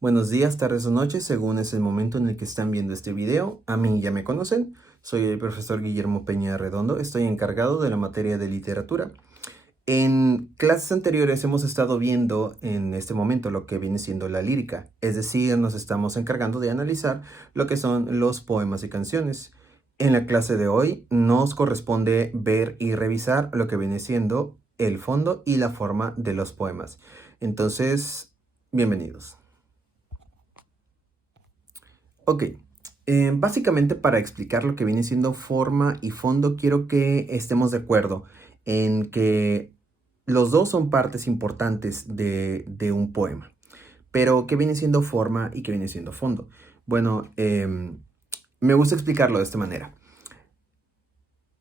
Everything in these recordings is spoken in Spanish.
Buenos días, tardes o noches, según es el momento en el que están viendo este video. A mí ya me conocen, soy el profesor Guillermo Peña Redondo, estoy encargado de la materia de literatura. En clases anteriores hemos estado viendo en este momento lo que viene siendo la lírica, es decir, nos estamos encargando de analizar lo que son los poemas y canciones. En la clase de hoy nos corresponde ver y revisar lo que viene siendo el fondo y la forma de los poemas. Entonces, bienvenidos. Ok, básicamente para explicar lo que viene siendo forma y fondo, quiero que estemos de acuerdo en que los dos son partes importantes de un poema. Pero, ¿qué viene siendo forma y qué viene siendo fondo? Bueno, me gusta explicarlo de esta manera.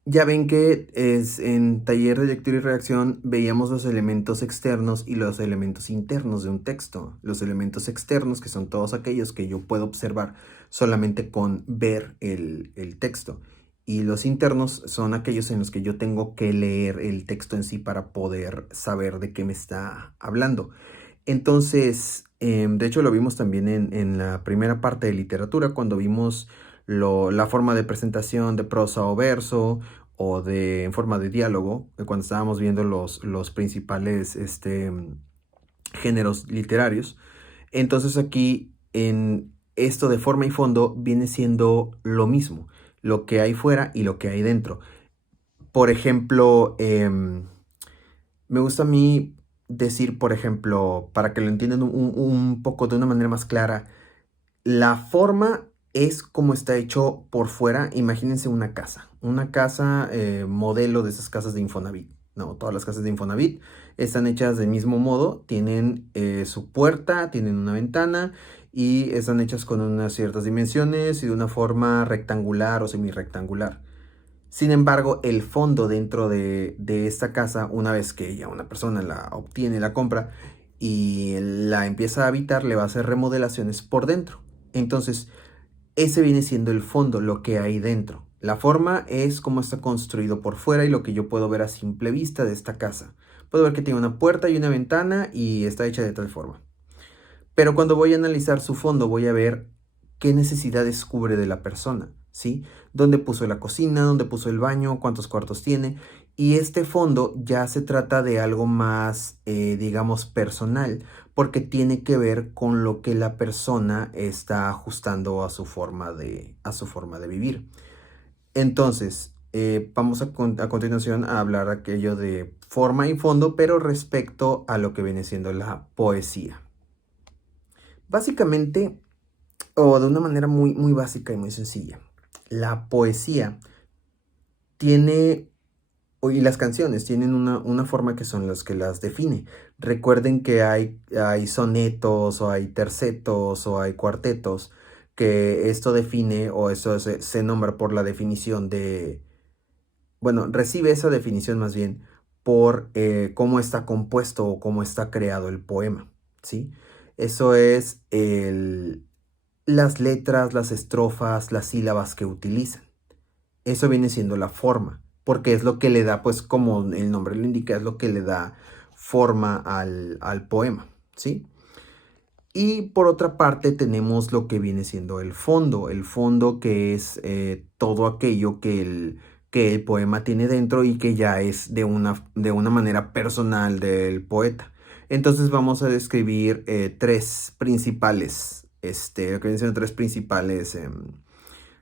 Ya ven que en taller de lectura y redacción veíamos los elementos externos y los elementos internos de un texto. Los elementos externos, que son todos aquellos que yo puedo observar solamente con ver el texto. Y los internos son aquellos en los que yo tengo que leer el texto en sí para poder saber de qué me está hablando. Entonces, de hecho lo vimos también en la primera parte de literatura, cuando vimos la forma de presentación de prosa o verso, o en forma de diálogo, cuando estábamos viendo los principales géneros literarios. Entonces aquí en esto de forma y fondo viene siendo lo mismo, lo que hay fuera y lo que hay dentro. Por ejemplo, me gusta a mí decir, por ejemplo, para que lo entiendan un poco de una manera más clara, la forma es como está hecho por fuera. Imagínense una casa modelo de esas casas de Infonavit. No, todas las casas de Infonavit están hechas del mismo modo, tienen su puerta, tienen una ventana y están hechas con unas ciertas dimensiones y de una forma rectangular o semi-rectangular. Sin embargo, el fondo dentro de esta casa, una vez que ya una persona la obtiene, la compra y la empieza a habitar, le va a hacer remodelaciones por dentro. Entonces, ese viene siendo el fondo, lo que hay dentro. La forma es cómo está construido por fuera y lo que yo puedo ver a simple vista de esta casa. Puedo ver que tiene una puerta y una ventana y está hecha de tal forma. Pero cuando voy a analizar su fondo, voy a ver qué necesidades cubre de la persona, ¿sí? Dónde puso la cocina, dónde puso el baño, cuántos cuartos tiene. Y este fondo ya se trata de algo más, digamos, personal, porque tiene que ver con lo que la persona está ajustando a su forma de vivir. Entonces, vamos a continuación a hablar aquello de forma y fondo, pero respecto a lo que viene siendo la poesía. Básicamente, o de una manera muy básica y muy sencilla, la poesía tiene, y las canciones tienen una forma que son las que las define. Recuerden que hay sonetos, o hay tercetos, o hay cuartetos, que esto define, o eso se nombra por la definición de, bueno, recibe esa definición más bien por cómo está compuesto o cómo está creado el poema, ¿sí? Eso es las letras, las estrofas, las sílabas que utilizan. Eso viene siendo la forma, porque es lo que le da, pues como el nombre lo indica, es lo que le da forma al poema, ¿sí? Y por otra parte tenemos lo que viene siendo el fondo que es todo aquello que el poema tiene dentro y que ya es de una manera personal del poeta. Entonces vamos a describir tres principales, lo que vienen siendo tres principales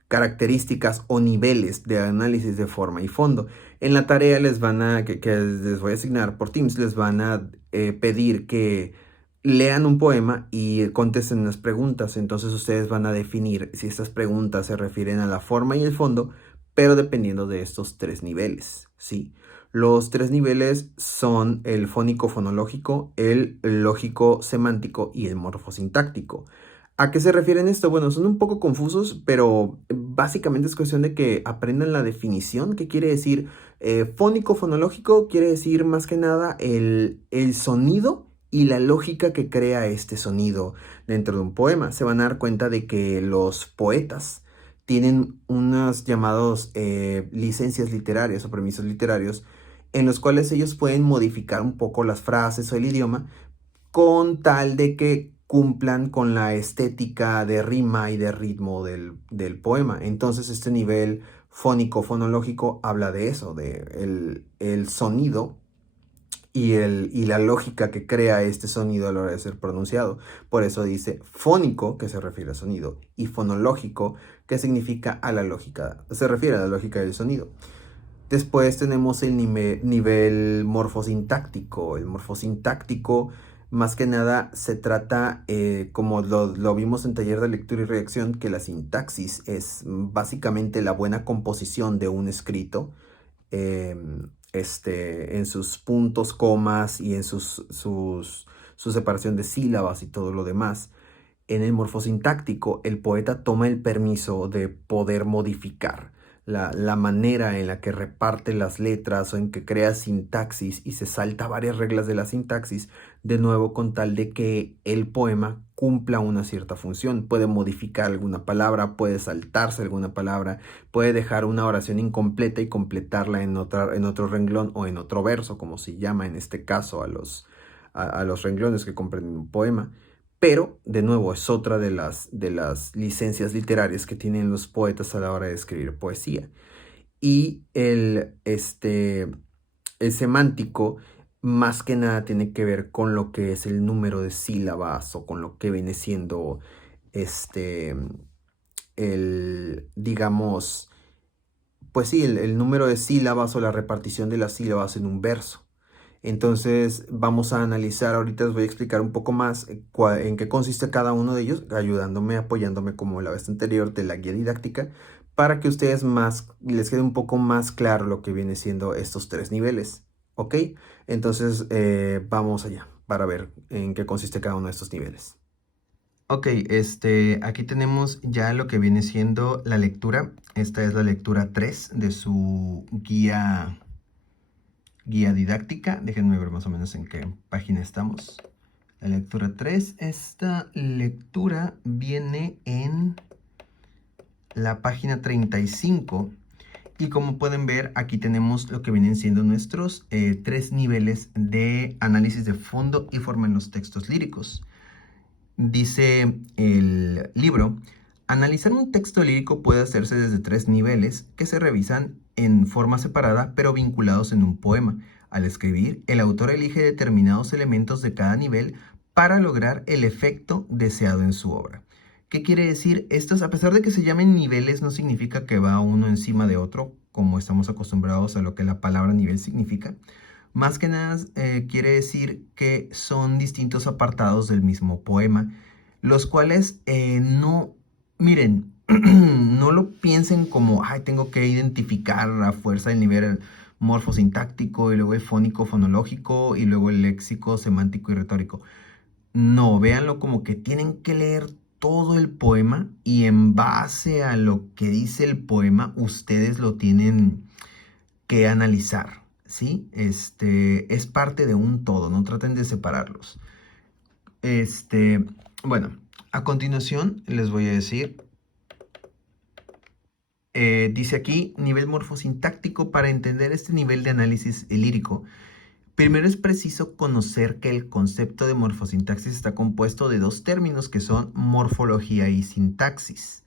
características o niveles de análisis de forma y fondo. En la tarea que les voy a asignar por Teams, les van a pedir que lean un poema y contesten las preguntas. Entonces ustedes van a definir si estas preguntas se refieren a la forma y el fondo, pero dependiendo de estos tres niveles, ¿sí? Los tres niveles son el fónico-fonológico, el lógico-semántico y el morfosintáctico. ¿A qué se refieren esto? Bueno, son un poco confusos, pero básicamente es cuestión de que aprendan la definición. ¿Qué quiere decir? Fónico, fonológico, quiere decir más que nada el sonido y la lógica que crea este sonido dentro de un poema. Se van a dar cuenta de que los poetas tienen unos llamados licencias literarias o permisos literarios en los cuales ellos pueden modificar un poco las frases o el idioma con tal de que cumplan con la estética de rima y de ritmo del poema. Entonces este nivel fónico, fonológico, habla de eso, de el sonido y la lógica que crea este sonido a la hora de ser pronunciado. Por eso dice fónico, que se refiere al sonido, y fonológico, que significa a la lógica, se refiere a la lógica del sonido. Después tenemos el nivel morfosintáctico. El morfosintáctico, más que nada, se trata, como lo vimos en taller de lectura y redacción, que la sintaxis es básicamente la buena composición de un escrito, en sus puntos, comas y en su separación de sílabas y todo lo demás. En el morfosintáctico, el poeta toma el permiso de poder modificar la manera en la que reparte las letras o en que crea sintaxis y se salta varias reglas de la sintaxis, de nuevo con tal de que el poema cumpla una cierta función. Puede modificar alguna palabra, puede saltarse alguna palabra, puede dejar una oración incompleta y completarla en otro renglón o en otro verso, como se llama en este caso a los renglones que comprenden un poema. Pero, de nuevo, es otra de las licencias literarias que tienen los poetas a la hora de escribir poesía. Y el semántico, más que nada, tiene que ver con lo que es el número de sílabas o con lo que viene siendo, este, digamos, pues sí, el número de sílabas o la repartición de las sílabas en un verso. Entonces vamos a analizar, ahorita les voy a explicar un poco más en qué consiste cada uno de ellos, ayudándome, apoyándome como la vez anterior de la guía didáctica, para que ustedes les quede un poco más claro lo que viene siendo estos tres niveles, ¿ok? Entonces vamos allá para ver en qué consiste cada uno de estos niveles. Ok, aquí tenemos ya lo que viene siendo la lectura. Esta es la lectura 3 de su guía didáctica. Déjenme ver más o menos en qué página estamos. La lectura 3. Esta lectura viene en la página 35. Y como pueden ver, aquí tenemos lo que vienen siendo nuestros tres niveles de análisis de fondo y forma en los textos líricos. Dice el libro, analizar un texto lírico puede hacerse desde tres niveles que se revisan en forma separada pero vinculados en un poema. Al escribir, el autor elige determinados elementos de cada nivel para lograr el efecto deseado en su obra. ¿Qué quiere decir? Estos, a pesar de que se llamen niveles, no significa que va uno encima de otro, como estamos acostumbrados a lo que la palabra nivel significa. Más que nada quiere decir que son distintos apartados del mismo poema, los cuales no, miren, no lo piensen como, ay, tengo que identificar a fuerza el nivel morfosintáctico y luego el fónico, fonológico y luego el léxico, semántico y retórico. No, véanlo como que tienen que leer todo el poema y en base a lo que dice el poema, ustedes lo tienen que analizar, ¿sí? Es parte de un todo, no traten de separarlos. Bueno, a continuación les voy a decir, dice aquí, nivel morfosintáctico. Para entender este nivel de análisis lírico, primero es preciso conocer que el concepto de morfosintaxis está compuesto de dos términos que son morfología y sintaxis.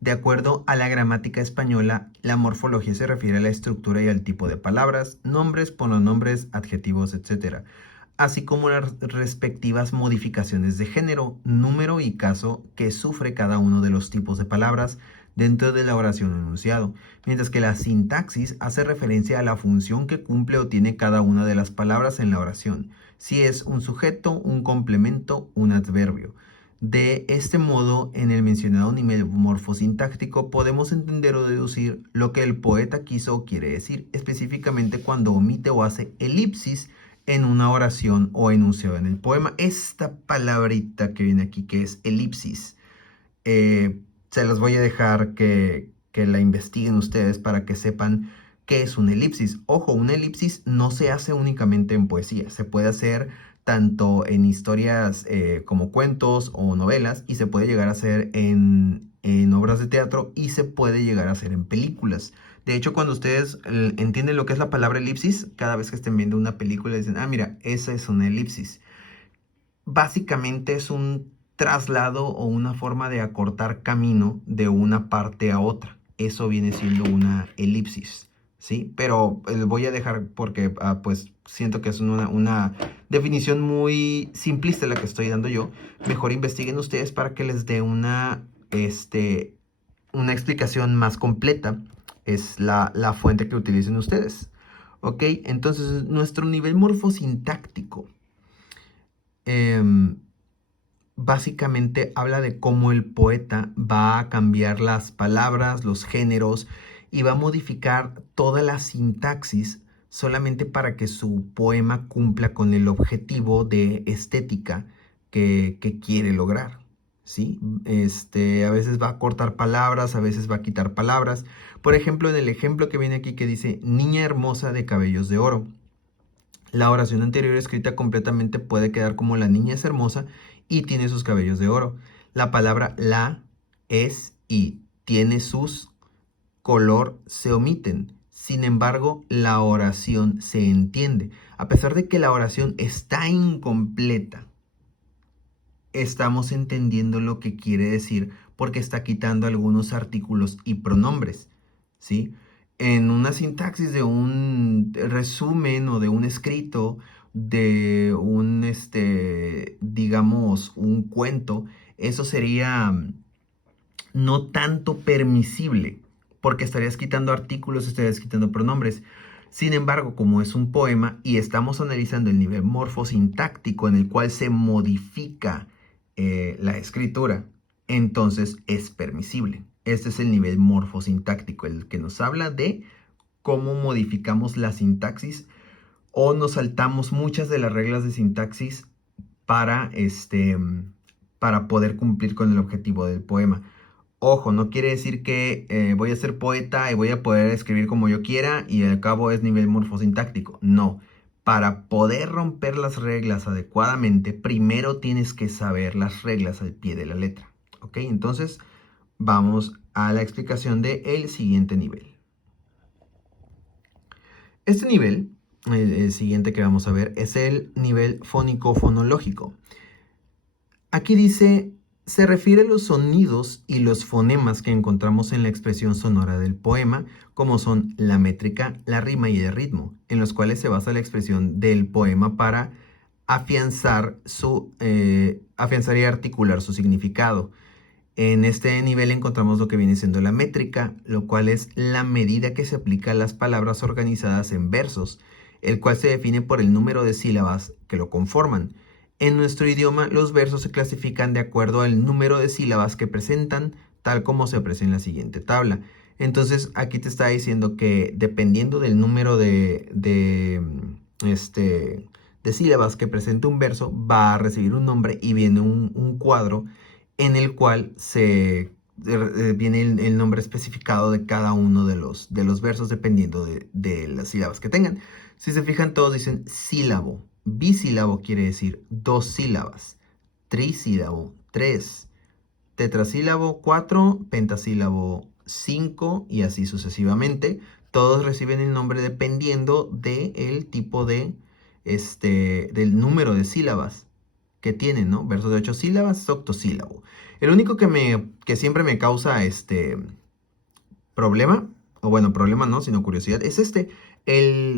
De acuerdo a la gramática española, la morfología se refiere a la estructura y al tipo de palabras, nombres, pronombres, adjetivos, etc., así como las respectivas modificaciones de género, número y caso que sufre cada uno de los tipos de palabras dentro de la oración o enunciado, mientras que la sintaxis hace referencia a la función que cumple o tiene cada una de las palabras en la oración, si es un sujeto, un complemento, un adverbio. De este modo, en el mencionado nivel morfosintáctico podemos entender o deducir lo que el poeta quiso o quiere decir, específicamente cuando omite o hace elipsis en una oración o enunciado en el poema. Esta palabrita que viene aquí, que es elipsis, se las voy a dejar que la investiguen ustedes para que sepan qué es una elipsis. Ojo, una elipsis no se hace únicamente en poesía, se puede hacer tanto en historias como cuentos o novelas, y se puede llegar a hacer en obras de teatro, y se puede llegar a hacer en películas. De hecho, cuando ustedes entienden lo que es la palabra elipsis, cada vez que estén viendo una película dicen, ah, mira, esa es una elipsis. Básicamente es un traslado o una forma de acortar camino de una parte a otra. Eso viene siendo una elipsis, ¿sí? Pero voy a dejar porque pues siento que es una definición muy simplista la que estoy dando yo. Mejor investiguen ustedes para que les dé una explicación más completa. Es la fuente que utilicen ustedes. ¿Ok? Entonces, nuestro nivel morfosintáctico básicamente habla de cómo el poeta va a cambiar las palabras, los géneros y va a modificar toda la sintaxis solamente para que su poema cumpla con el objetivo de estética que quiere lograr. ¿Sí? A veces va a cortar palabras, a veces va a quitar palabras. Por ejemplo, en el ejemplo que viene aquí que dice, niña hermosa de cabellos de oro. La oración anterior escrita completamente puede quedar como la niña es hermosa y tiene sus cabellos de oro. La palabra la, es y tiene sus color se omiten. Sin embargo, la oración se entiende. A pesar de que la oración está incompleta, estamos entendiendo lo que quiere decir porque está quitando algunos artículos y pronombres, ¿sí? En una sintaxis de un resumen o de un escrito, de digamos, un cuento, eso sería no tanto permisible, porque estarías quitando artículos, estarías quitando pronombres. Sin embargo, como es un poema y estamos analizando el nivel morfosintáctico en el cual se modifica la escritura, entonces es permisible. Este es el nivel morfosintáctico, el que nos habla de cómo modificamos la sintaxis o nos saltamos muchas de las reglas de sintaxis para, para poder cumplir con el objetivo del poema. Ojo, no quiere decir que voy a ser poeta y voy a poder escribir como yo quiera y al cabo es nivel morfosintáctico. No, para poder romper las reglas adecuadamente, primero tienes que saber las reglas al pie de la letra. ¿Ok? Entonces, vamos a la explicación del siguiente nivel. Este nivel, el siguiente que vamos a ver, es el nivel fónico-fonológico. Aquí dice, se refiere a los sonidos y los fonemas que encontramos en la expresión sonora del poema, como son la métrica, la rima y el ritmo, en los cuales se basa la expresión del poema para afianzar y articular su significado. En este nivel encontramos lo que viene siendo la métrica, lo cual es la medida que se aplica a las palabras organizadas en versos, el cual se define por el número de sílabas que lo conforman. En nuestro idioma, los versos se clasifican de acuerdo al número de sílabas que presentan, tal como se aprecia en la siguiente tabla. Entonces, aquí te está diciendo que dependiendo del número de sílabas que presenta un verso, va a recibir un nombre y viene un cuadro en el cual viene el nombre especificado de cada uno de los versos dependiendo de las sílabas que tengan. Si se fijan, todos dicen sílabo. Bisílabo quiere decir dos sílabas. Trisílabo, tres. Tetrasílabo, cuatro. Pentasílabo, cinco. Y así sucesivamente. Todos reciben el nombre dependiendo del tipo del número de sílabas que tienen, ¿no? Versos de 8 sílabas, octosílabo. El único que siempre me causa problema, o bueno, problema no, sino curiosidad, es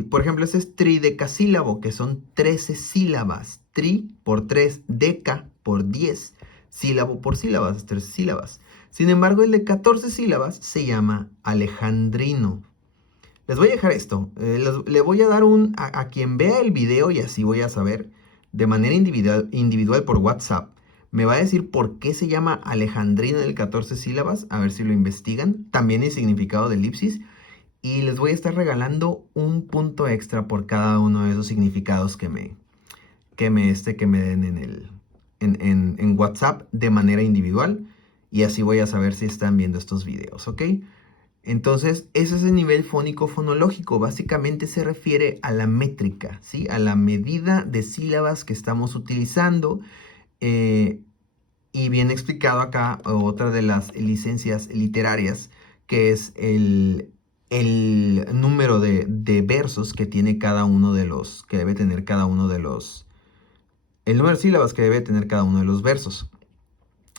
por ejemplo, este es tridecasílabo, que son 13 sílabas. Tri por 3, deca por 10, sílabo por sílabas, 13 sílabas. Sin embargo, el de 14 sílabas se llama alejandrino. Les voy a dejar esto. Le voy a dar a quien vea el video y así voy a saber de manera individual por WhatsApp. Me va a decir por qué se llama alejandrino del 14 sílabas. A ver si lo investigan. También el significado de elipsis. Y les voy a estar regalando un punto extra por cada uno de esos significados que me den en WhatsApp de manera individual. Y así voy a saber si están viendo estos videos, ¿ok? Entonces, ese es el nivel fónico-fonológico. Básicamente se refiere a la métrica, ¿sí? A la medida de sílabas que estamos utilizando. Y bien explicado acá, otra de las licencias literarias, que es el número de versos que tiene cada uno que debe tener cada uno de los, el número de sílabas que debe tener cada uno de los versos.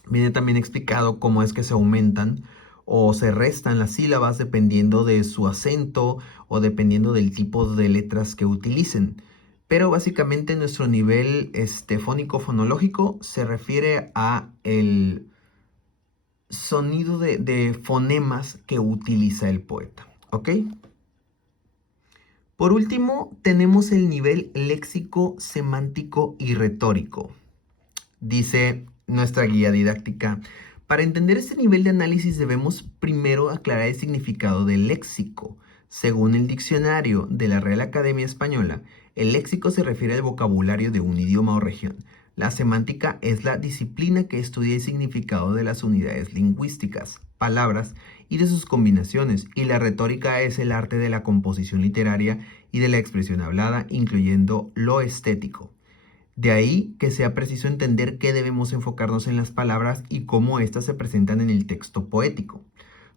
Viene también explicado cómo es que se aumentan o se restan las sílabas dependiendo de su acento o dependiendo del tipo de letras que utilicen. Pero básicamente nuestro nivel fónico fonológico se refiere a el sonido de fonemas que utiliza el poeta. ¿Ok? Por último, tenemos el nivel léxico, semántico y retórico. Dice nuestra guía didáctica, para entender este nivel de análisis debemos primero aclarar el significado del léxico. Según el diccionario de la Real Academia Española, el léxico se refiere al vocabulario de un idioma o región. La semántica es la disciplina que estudia el significado de las unidades lingüísticas, palabras y de sus combinaciones, y la retórica es el arte de la composición literaria y de la expresión hablada, incluyendo lo estético. De ahí que sea preciso entender qué debemos enfocarnos en las palabras y cómo éstas se presentan en el texto poético.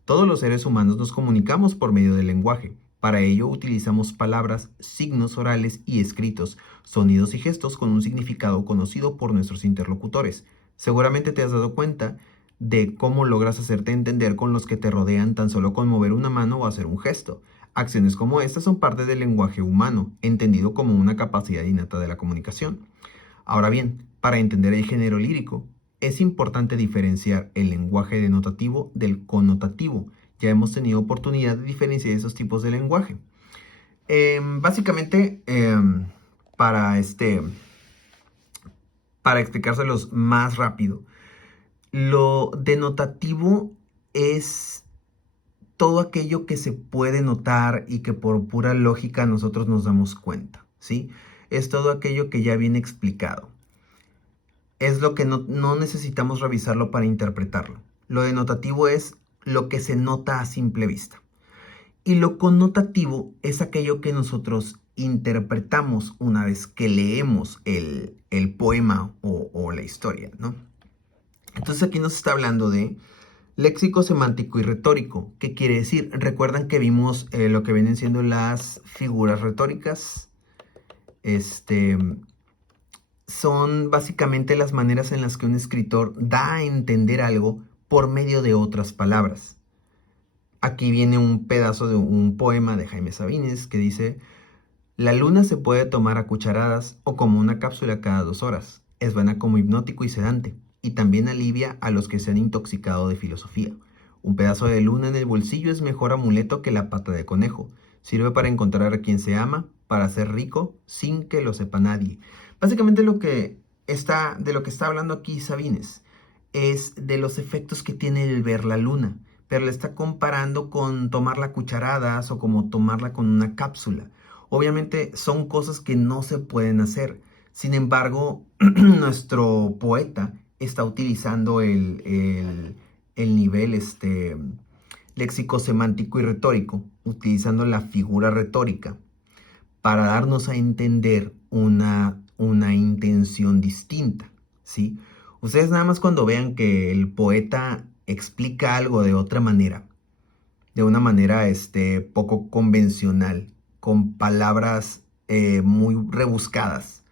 Todos los seres humanos nos comunicamos por medio del lenguaje. Para ello utilizamos palabras, signos orales y escritos, sonidos y gestos con un significado conocido por nuestros interlocutores. Seguramente te has dado cuenta de cómo logras hacerte entender con los que te rodean tan solo con mover una mano o hacer un gesto. Acciones como estas son parte del lenguaje humano, entendido como una capacidad innata de la comunicación. Ahora bien, para entender el género lírico, es importante diferenciar el lenguaje denotativo del connotativo. Ya hemos tenido oportunidad de diferenciar esos tipos de lenguaje. Básicamente, para, para explicárselos más rápido, lo denotativo es todo aquello que se puede notar y que por pura lógica nosotros nos damos cuenta, ¿sí? Es todo aquello que ya viene explicado. Es lo que no necesitamos revisarlo para interpretarlo. Lo denotativo es lo que se nota a simple vista. Y lo connotativo es aquello que nosotros interpretamos una vez que leemos el poema o la historia, ¿no? Entonces aquí nos está hablando de léxico, semántico y retórico. ¿Qué quiere decir? Recuerdan que vimos lo que vienen siendo las figuras retóricas. Este, son básicamente las maneras en las que un escritor da a entender algo por medio de otras palabras. Aquí viene un pedazo de un poema de Jaime Sabines que dice: la luna se puede tomar a cucharadas o como una cápsula cada 2 horas. Es buena como hipnótico y sedante, y también alivia a los que se han intoxicado de filosofía. Un pedazo de luna en el bolsillo es mejor amuleto que la pata de conejo. Sirve para encontrar a quien se ama, para ser rico sin que lo sepa nadie. Básicamente de lo que está hablando aquí Sabines es de los efectos que tiene el ver la luna, pero le está comparando con tomarla a cucharadas o como tomarla con una cápsula. Obviamente son cosas que no se pueden hacer. Sin embargo, nuestro poeta está utilizando el nivel léxico, semántico y retórico, utilizando la figura retórica para darnos a entender una intención distinta, ¿sí? Ustedes nada más cuando vean que el poeta explica algo de otra manera, de una manera poco convencional, con palabras muy rebuscadas,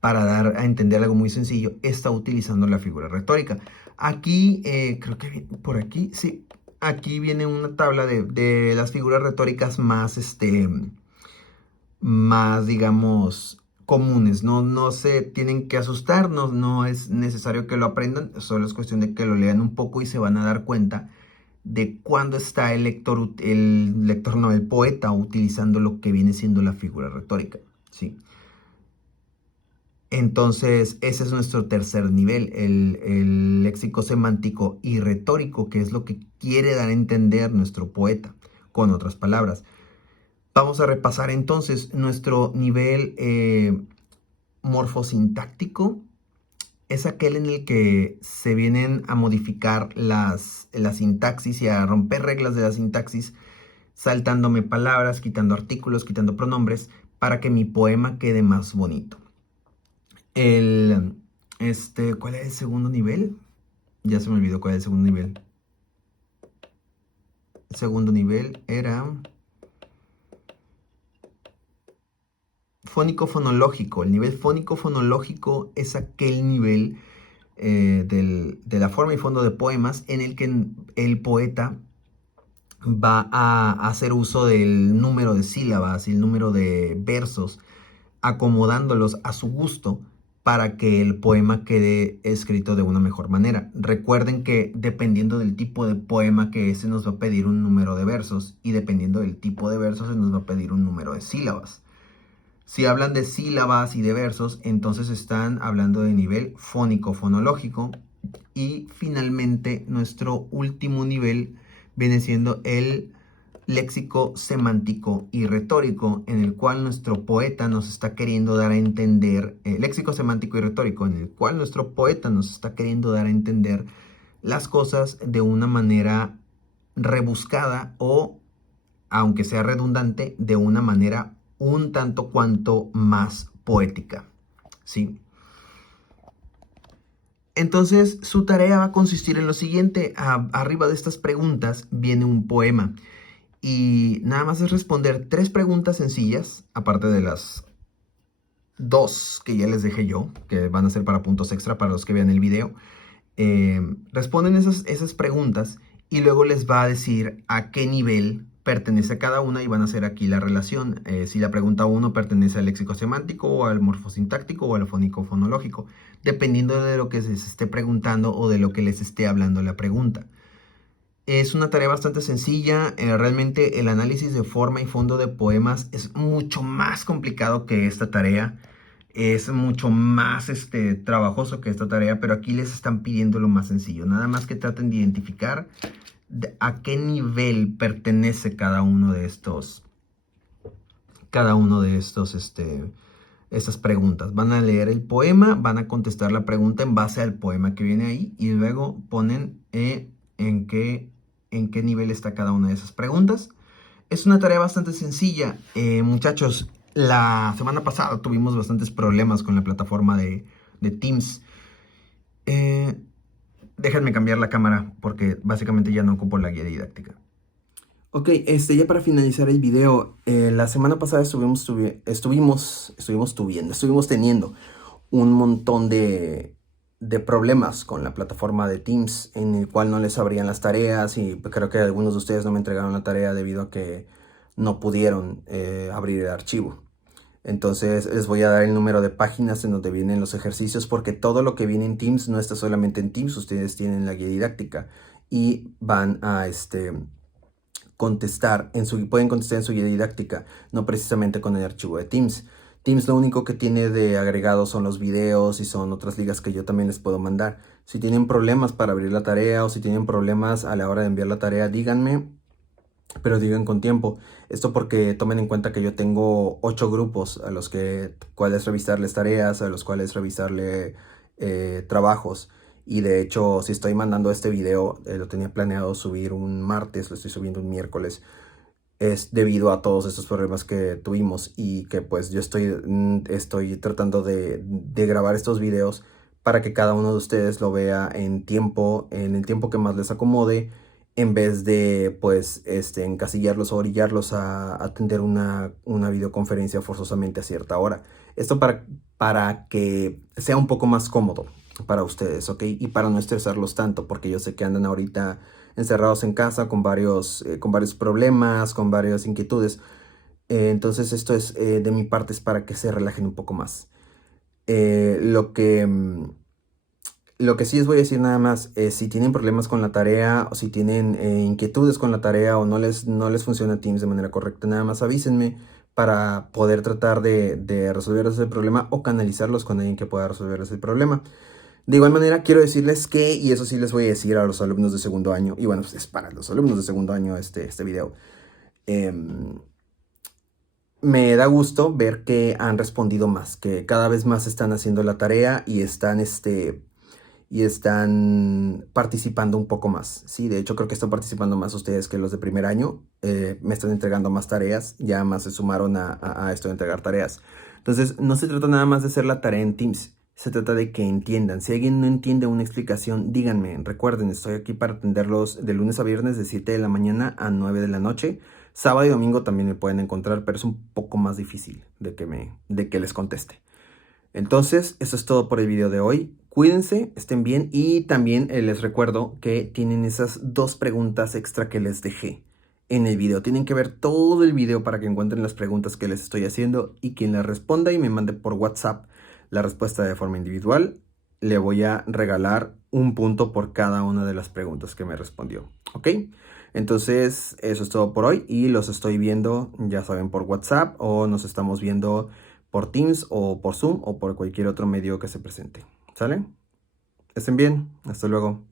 para dar a entender algo muy sencillo, está utilizando la figura retórica. Aquí, creo que por aquí, sí, aquí viene una tabla de las figuras retóricas más, digamos, comunes. No se tienen que asustar, no es necesario que lo aprendan, solo es cuestión de que lo lean un poco y se van a dar cuenta de cuándo está el poeta utilizando lo que viene siendo la figura retórica, ¿sí? Entonces, ese es nuestro tercer nivel, el léxico semántico y retórico, que es lo que quiere dar a entender nuestro poeta, con otras palabras. Vamos a repasar entonces nuestro nivel morfosintáctico. Es aquel en el que se vienen a modificar la sintaxis y a romper reglas de la sintaxis, saltándome palabras, quitando artículos, quitando pronombres, para que mi poema quede más bonito. ¿Cuál es el segundo nivel? Ya se me olvidó cuál es el segundo nivel. El segundo nivel era fónico-fonológico. El nivel fónico-fonológico es aquel nivel de la forma y fondo de poemas, en el que el poeta va a hacer uso del número de sílabas y el número de versos, acomodándolos a su gusto para que el poema quede escrito de una mejor manera. Recuerden que dependiendo del tipo de poema que es, se nos va a pedir un número de versos, y dependiendo del tipo de versos se nos va a pedir un número de sílabas. Si hablan de sílabas y de versos, entonces están hablando de nivel fónico-fonológico. Y finalmente, nuestro último nivel viene siendo el léxico semántico y retórico, en el cual nuestro poeta nos está queriendo dar a entender, léxico semántico y retórico, en el cual nuestro poeta nos está queriendo dar a entender las cosas de una manera rebuscada, o, aunque sea redundante, de una manera un tanto cuanto más poética, ¿sí? Entonces, su tarea va a consistir en lo siguiente. Arriba de estas preguntas viene un poema. Y nada más es responder 3 preguntas sencillas, aparte de las 2 que ya les dejé yo, que van a ser para puntos extra para los que vean el video. Responden esas preguntas y luego les va a decir a qué nivel pertenece cada una, y van a hacer aquí la relación. Si la pregunta 1 pertenece al léxico semántico, o al morfosintáctico, o al fónico-fonológico, dependiendo de lo que se esté preguntando o de lo que les esté hablando la pregunta. Es una tarea bastante sencilla. Realmente el análisis de forma y fondo de poemas es mucho más complicado que esta tarea. Es mucho más trabajoso que esta tarea, pero aquí les están pidiendo lo más sencillo. Nada más que traten de identificar a qué nivel pertenece estas preguntas. Van a leer el poema, van a contestar la pregunta en base al poema que viene ahí, y luego ponen en qué nivel está cada una de esas preguntas. Es una tarea bastante sencilla. Muchachos, la semana pasada tuvimos bastantes problemas con la plataforma de Teams. Déjenme cambiar la cámara porque básicamente ya no ocupo la guía didáctica. Ok, ya para finalizar el video, la semana pasada estuvimos teniendo un montón de problemas con la plataforma de Teams, en el cual no les abrían las tareas, y creo que algunos de ustedes no me entregaron la tarea debido a que no pudieron abrir el archivo. Entonces les voy a dar el número de páginas en donde vienen los ejercicios, porque todo lo que viene en Teams no está solamente en Teams. Ustedes tienen la guía didáctica y van a pueden contestar en su guía didáctica, no precisamente con el archivo de Teams. Teams lo único que tiene de agregado son los videos, y son otras ligas que yo también les puedo mandar. Si tienen problemas para abrir la tarea, o si tienen problemas a la hora de enviar la tarea, díganme, pero digan con tiempo. Esto porque tomen en cuenta que yo tengo 8 grupos a los cuales revisarles tareas, a los cuales revisarle trabajos. Y de hecho, si estoy mandando este video, lo tenía planeado subir un martes, lo estoy subiendo un miércoles. Es debido a todos estos problemas que tuvimos, y que pues yo estoy tratando de grabar estos videos para que cada uno de ustedes lo vea en el tiempo que más les acomode, en vez de pues encasillarlos o orillarlos a atender una videoconferencia forzosamente a cierta hora. Esto para que sea un poco más cómodo para ustedes, ¿ok? Y para no estresarlos tanto, porque yo sé que andan ahorita encerrados en casa con varios problemas, con varias inquietudes. Entonces esto es de mi parte, es para que se relajen un poco más. Lo que sí les voy a decir nada más, si tienen problemas con la tarea, o si tienen inquietudes con la tarea, o no les funciona Teams de manera correcta, nada más avísenme para poder tratar de resolverles el problema, o canalizarlos con alguien que pueda resolverles el problema. De igual manera, quiero decirles que, y eso sí les voy a decir a los alumnos de segundo año, y bueno, pues es para los alumnos de segundo año este video. Me da gusto ver que han respondido más, que cada vez más están haciendo la tarea y están participando un poco más. Sí, de hecho creo que están participando más ustedes que los de primer año. Me están entregando más tareas, ya más se sumaron a esto de entregar tareas. Entonces, no se trata nada más de hacer la tarea en Teams, se trata de que entiendan. Si alguien no entiende una explicación, díganme. Recuerden, estoy aquí para atenderlos de lunes a viernes de 7 de la mañana a 9 de la noche. Sábado y domingo también me pueden encontrar, pero es un poco más difícil de que les conteste. Entonces, eso es todo por el video de hoy. Cuídense, estén bien y también les recuerdo que tienen esas 2 preguntas extra que les dejé en el video. Tienen que ver todo el video para que encuentren las preguntas que les estoy haciendo y quien las responda y me mande por WhatsApp la respuesta de forma individual, le voy a regalar un punto por cada una de las preguntas que me respondió. ¿Ok? Entonces, eso es todo por hoy y los estoy viendo, ya saben, por WhatsApp o nos estamos viendo por Teams o por Zoom o por cualquier otro medio que se presente. ¿Sale? Estén bien. Hasta luego.